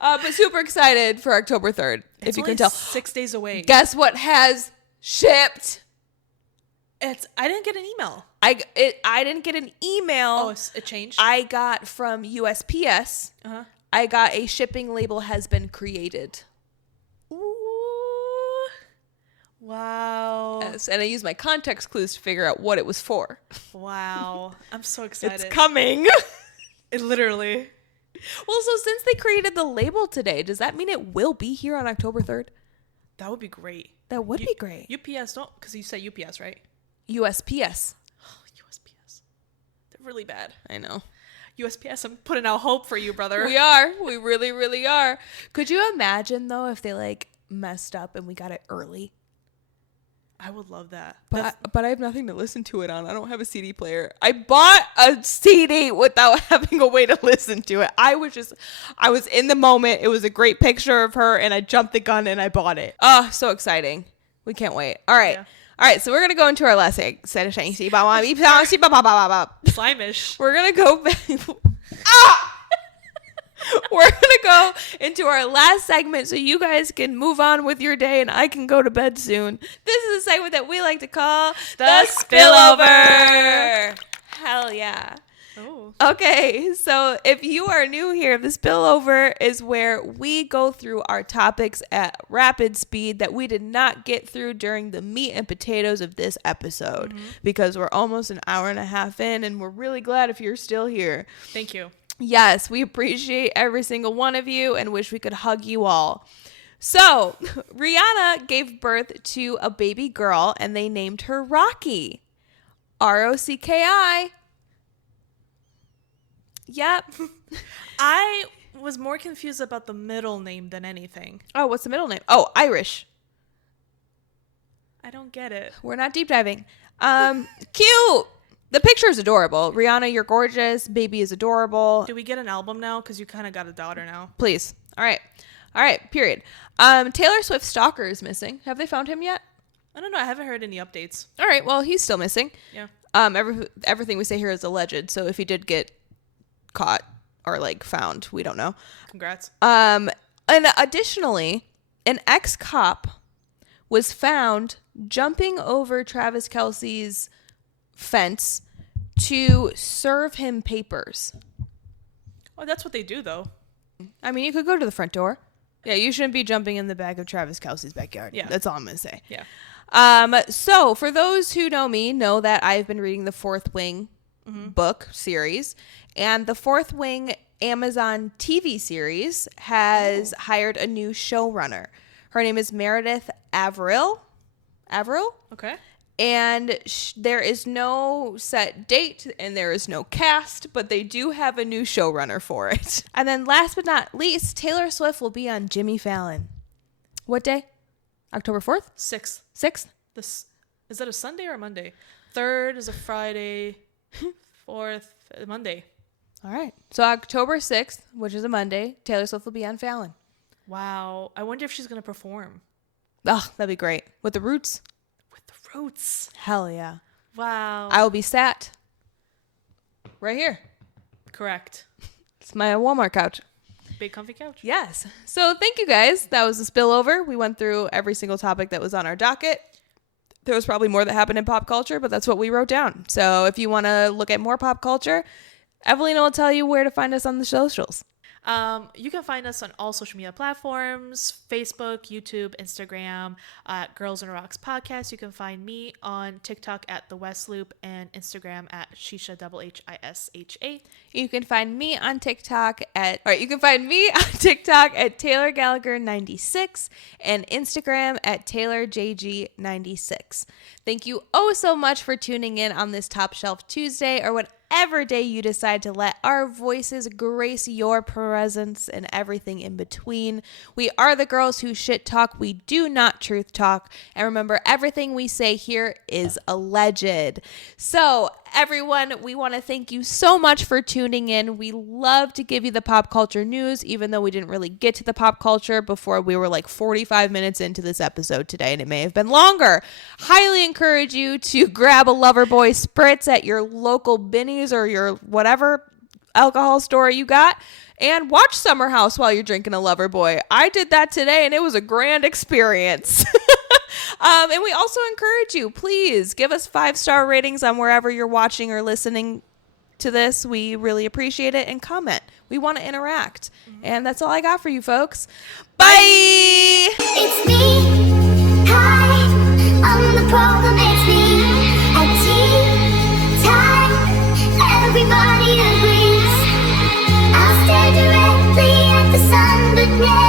But super excited for October 3rd, if you can tell. 6 days away. Guess what has shipped? I didn't get an email. I didn't get an email. Oh, it changed? I got from USPS. Uh-huh. I got a shipping label has been created. Ooh. Wow. Yes, and I used my context clues to figure out what it was for. Wow. I'm so excited. It's coming. It literally. Well, so since they created the label today, does that mean it will be here on October 3rd? That would be great. That would be great. UPS don't, because you said UPS, right? USPS. USPS. They're really bad. I know. USPS, I'm putting out hope for you, brother. We are. We really, really are. Could you imagine, though, if they, like, messed up and we got it early? I would love that. But I have nothing to listen to it on. I don't have a CD player. I bought a CD without having a way to listen to it. I was in the moment. It was a great picture of her, and I jumped the gun, and I bought it. Oh, so exciting. We can't wait. All right. Yeah. All right, so we're going to go into our last set of Slimish. We're going to go back. We're going to go into our last segment so you guys can move on with your day and I can go to bed soon. This is a segment that we like to call The Spillover. Hell yeah. Oh. Okay, so if you are new here, The Spillover is where we go through our topics at rapid speed that we did not get through during the meat and potatoes of this episode because we're almost an hour and a half in and we're really glad if you're still here. Thank you. Yes, we appreciate every single one of you and wish we could hug you all. So, Rihanna gave birth to a baby girl and they named her Rocky. Rocki. Yep. I was more confused about the middle name than anything. Oh, what's the middle name? Oh, Irish. I don't get it. We're not deep diving. Cute. The picture is adorable. Rihanna, you're gorgeous. Baby is adorable. Do we get an album now? Because you kind of got a daughter now. Please. All right. Period. Taylor Swift's stalker is missing. Have they found him yet? I don't know. I haven't heard any updates. All right. Well, he's still missing. Yeah. Everything we say here is alleged. So if he did get caught or like found, we don't know. Congrats. And additionally, an ex-cop was found jumping over Travis Kelce's fence to serve him papers. Well, that's what they do, though. I mean, you could go to the front door. Yeah, you shouldn't be jumping in the back of Travis Kelce's backyard. Yeah. That's all I'm going to say. Yeah. So for those who know me, know that I've been reading the Fourth Wing book series, and the Fourth Wing Amazon TV series has hired a new showrunner. Her name is Meredith Averill. Okay. And there is no set date and there is no cast, but they do have a new showrunner for it. And then last but not least, Taylor Swift will be on Jimmy Fallon. What day? October 4th? 6th. 6th? Is that a Sunday or a Monday? 3rd is a Friday. 4th, Monday. All right. So October 6th, which is a Monday, Taylor Swift will be on Fallon. Wow. I wonder if she's going to perform. Oh, that'd be great. With the Roots. Roots. Hell yeah. Wow. I will be sat right here. Correct. It's my Walmart couch. Big comfy couch. Yes. So thank you guys. That was a spillover. We went through every single topic that was on our docket. There was probably more that happened in pop culture, but that's what we wrote down. So if you want to look at more pop culture, Evelina will tell you where to find us on the socials. You can find us on all social media platforms, Facebook, YouTube, Instagram, Girls and Rocks Podcast. You can find me on TikTok at The West Loop and Instagram at Shisha HISHA. You can find me on TikTok at Taylor Gallagher 96 and Instagram at TaylorJG96. Thank you so much for tuning in on this Top Shelf Tuesday or whatever day you decide to let our voices grace your presence and everything in between. We are the girls who shit talk. We do not truth talk. And remember, everything we say here is alleged. So everyone, we want to thank you so much for tuning in. We love to give you the pop culture news, even though we didn't really get to the pop culture before we were like 45 minutes into this episode today, and it may have been longer. Highly encourage you to grab a Loverboy Spritz at your local Binny's or your whatever alcohol store you got, and watch Summer House while you're drinking a Loverboy. I did that today, and it was a grand experience. And we also encourage you, please give us 5-star ratings on wherever you're watching or listening to this. We really appreciate it. And comment. We want to interact. And that's all I got for you folks. Bye. It's me. Hi. I'm the problem. It's me. At tea time, everybody agrees. I'll stare directly at the sun, but never